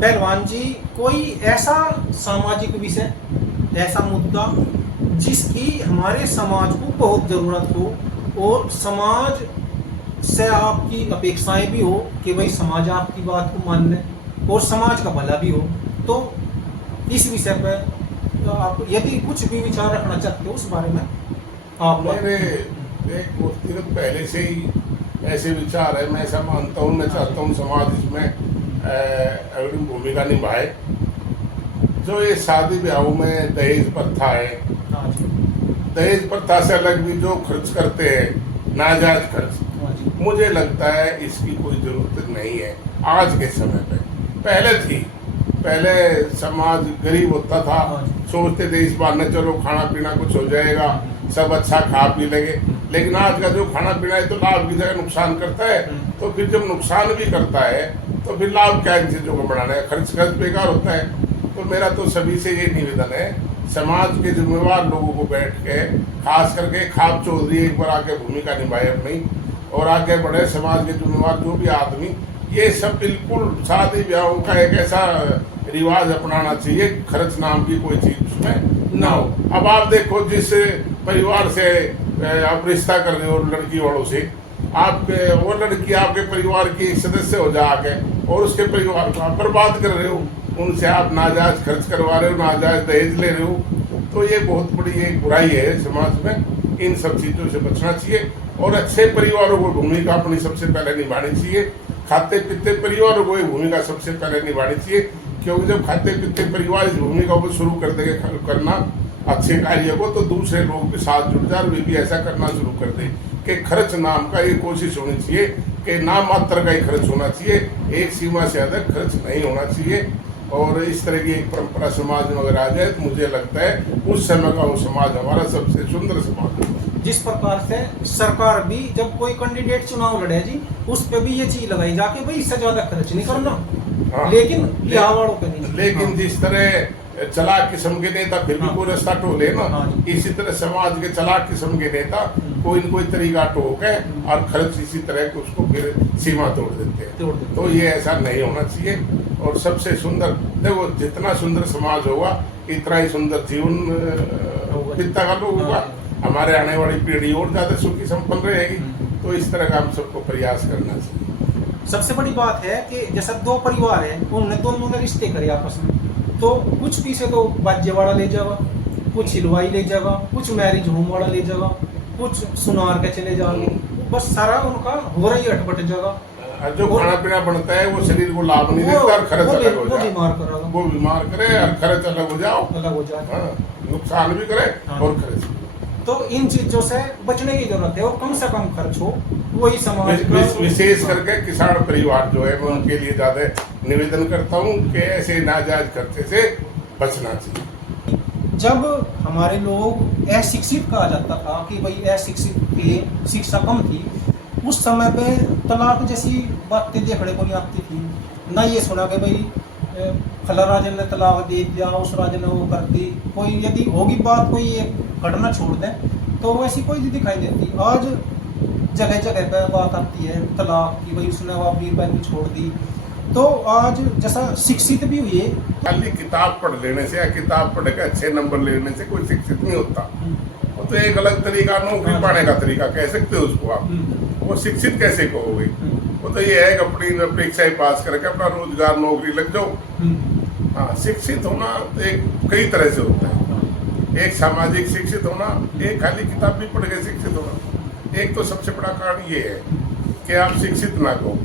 पहलवान जी, कोई ऐसा सामाजिक विषय, ऐसा मुद्दा जिसकी हमारे समाज को बहुत जरूरत हो और समाज से आपकी अपेक्षाएं भी हो कि भाई समाज आपकी बात को मान ले और समाज का भला भी हो, तो इस विषय पर तो आप यदि कुछ भी विचार रखना चाहते हो उस बारे में आप। मेरे एक व्यक्तिगत पहले से ही ऐसे विचार है, मैं ऐसा मानता हूँ, मैं चाहता हूँ समाज इसमें अग्रणी भूमिका निभाए। जो ये शादी ब्याहों में दहेज प्रथा है, दहेज प्रथा से अलग भी जो खर्च करते हैं नाजायज खर्च, मुझे लगता है इसकी कोई जरूरत नहीं है आज के समय पे। पहले थी, पहले समाज गरीब होता था, सोचते थे इस बार न चलो खाना पीना कुछ हो जाएगा, सब अच्छा खा पी लेंगे। लेकिन आज का जो खाना पीना है तो लाभ की जगह नुकसान करता है, तो फिर जब नुकसान भी करता है तो फिर लाभ क्या इन चीज़ों को बढ़ाना है, खर्च बेकार होता है। तो मेरा तो सभी से ये निवेदन है, समाज के जिम्मेवार लोगों को बैठ के, खास करके खाप चौधरी एक बार आके भूमिका निभाए अपनी और आगे बढ़े। समाज के जिम्मेवार जो भी आदमी, ये सब बिल्कुल शादी ब्याहों का एक ऐसा रिवाज अपनाना चाहिए, खर्च नाम की कोई चीज उसमें ना हो। अब आप देखो, जिस परिवार से आप रिश्ता कर रहे हो लड़की वालों से, आपके वो लड़की आपके परिवार की सदस्य हो जाके और उसके परिवार को आप बर्बाद कर रहे हो, उनसे आप नाजायज खर्च करवा रहे हो, नाजायज दहेज ले रहे हो, तो ये बहुत बड़ी एक बुराई है समाज में। इन सब चीज़ों से बचना चाहिए और अच्छे परिवारों को भूमिका अपनी सबसे पहले निभानी चाहिए। खाते पीते परिवारों को ये भूमिका सबसे पहले निभानी चाहिए, क्योंकि जब खाते पीते परिवार इस भूमिका को शुरू कर देंगे करना अच्छे कार्य को, तो दूसरे लोग भी साथ जुड़ जाए, वे भी ऐसा करना शुरू कर दें कि खर्च नाम का ये कोशिश होनी चाहिए कि नाम मात्र का ही खर्च होना चाहिए, एक सीमा से अधिक खर्च नहीं होना चाहिए। और इस तरह की एक परंपरा समाज में अगर आ जाए तो मुझे लगता है उस समय का वो समाज हमारा सबसे सुंदर समाज होगा। जिस प्रकार से सरकार भी जब कोई कैंडिडेट चुनाव लड़े जी, उस पे भी ये चीज लगाई जाके भाई इससे ज्यादा खर्च नहीं करना। हाँ, लेकिन बिहार वालों पे नहीं। लेकिन हाँ। जिस तरह चलाक किस्म के नेता फिर भी हाँ। कोई रास्ता टोले ना, हाँ। इसी तरह समाज के चलाक किस्म के नेता कोई न कोई तरीका टोक है और खर्च इसी तरह के उसको फिर सीमा तोड़ देते हैं। तो ये ऐसा नहीं होना चाहिए। और सबसे सुंदर देखो, जितना सुंदर समाज होगा इतना ही सुंदर जीवन बीतता का लोग होगा, हमारे आने वाली पीढ़ी और ज्यादा सुखी संपन्न रहेगी। तो इस तरह का हम सबको प्रयास करना चाहिए। सबसे बड़ी बात है कि जैसा दो परिवार है, उन्होंने दोनों ने रिश्ते करे आपस में, तो कुछ पीछे तो बाजे वाला ले जाएगा, कुछ हिलवाई ले जाएगा, कुछ मैरिज होम वाला ले जाएगा, कुछ सुनार के चले जाएंगे, बस सारा उनका हो रही अटपट जगह। जो खाना पीना बनता है वो शरीर को लाभ नहीं देता और खर्च अलग हो जाए, वो बीमार करे और खर्च अलग हो जाए, नुकसान भी करे और खर्च। तो इन चीजों से बचने की जरूरत है और कम से कम खर्च हो, वही समाज विशेष करके किसान परिवार जो है मैं उनके लिए ज्यादा निवेदन करता हूँ कि ऐसे नाजायज खर्चे से बचना चाहिए। जब हमारे लोग अशिक्षित कहा जाता था कि भाई अशिक्षित थे, शिक्षा कम थी, उस समय पे तलाक जैसी बातें देखने को नहीं आती थी। ना ये सुना कि भाई फला राजा ने तलाक दे दिया, उस राजा ने वो कर दी, कोई यदि होगी बात, कोई एक घटना छोड़ दें तो वैसी कोई नहीं दिखाई देती। आज जगह जगह पे बात आती है तलाक की, भाई उसने अपनी बहन छोड़ दी। तो आज जैसा शिक्षित भी हुए, खाली किताब पढ़ लेने से या किताब पढ़ के अच्छे नंबर लेने से कोई शिक्षित नहीं होता। वो तो एक अलग तरीका, नौकरी पाने का तरीका कह सकते हो उसको आप, वो शिक्षित कैसे कहोगे? वो तो ये है कि अपनी परीक्षाएं पास करके अपना रोजगार नौकरी लग जाओ। हाँ, शिक्षित होना तो एक कई तरह से होता है। एक सामाजिक शिक्षित होना, एक खाली किताब भी पढ़ के शिक्षित होना। एक तो सबसे बड़ा कारण ये है कि आप शिक्षित ना कहो।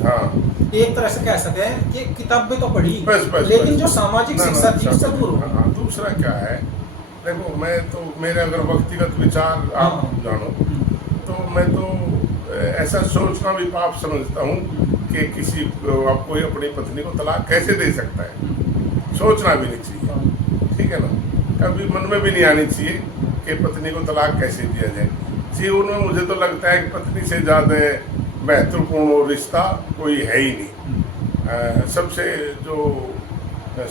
हाँ, एक तरह से कह सकते हैं कि किताबें तो पढ़ी, बस लेकिन जो सामाजिक शिक्षा थी उससे दूर हो। हाँ, दूसरा क्या है, देखो मैं तो मेरे अगर व्यक्तिगत विचार आप जानो तो मैं तो ऐसा सोचना भी पाप समझता हूँ कि किसी कोई अपनी पत्नी को तलाक कैसे दे सकता है, सोचना भी नहीं चाहिए, ठीक है ना। कभी मन में भी नहीं आनी चाहिए कि पत्नी को तलाक कैसे दिया जाए। जीवन में मुझे तो लगता है कि पत्नी से ज़्यादा महत्वपूर्ण रिश्ता कोई है ही नहीं। सबसे जो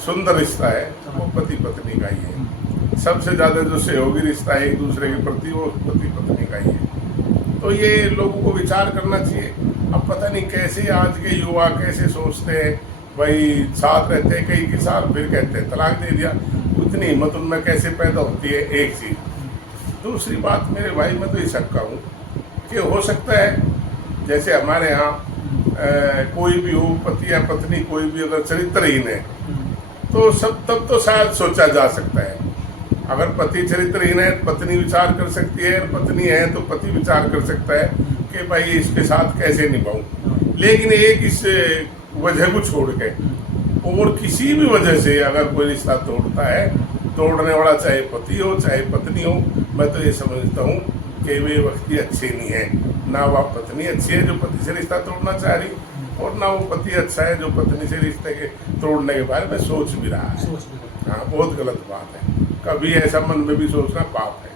सुंदर रिश्ता है वो पति पत्नी का ही है। सबसे ज़्यादा जो सहयोगी रिश्ता है एक दूसरे के प्रति वो पति पत्नी का ही है। तो ये लोगों को विचार करना चाहिए। अब पता नहीं कैसे आज के युवा कैसे सोचते हैं भाई साथ रहते हैं कई साल, फिर कहते हैं तलाक दे दिया। उतनी हिम्मत उनमें कैसे पैदा होती है, एक चीज। दूसरी बात मेरे भाई, मैं तो ये सकता हूँ कि हो सकता है जैसे हमारे यहाँ कोई भी हो, पति या पत्नी कोई भी अगर चरित्रहीन है तो सब तब तो शायद सोचा जा सकता है। अगर पति चरित्रहीन है पत्नी विचार कर सकती है, और पत्नी है तो पति विचार कर सकता है कि भाई इसके साथ कैसे निभाऊं। लेकिन एक इस वजह को छोड़ के और किसी भी वजह से अगर कोई रिश्ता तोड़ता है, तोड़ने वाला चाहे पति हो चाहे पत्नी हो, मैं तो ये समझता हूँ कि वे व्यक्ति अच्छे नहीं है। ना वह पत्नी अच्छी है जो पति से रिश्ता तोड़ना चाह रही, और ना वो पति अच्छा है जो पत्नी से रिश्ते के तोड़ने के बारे में सोच भी रहा है। हाँ, बहुत गलत बात है। कभी ऐसा मन में भी सोचना पाप है।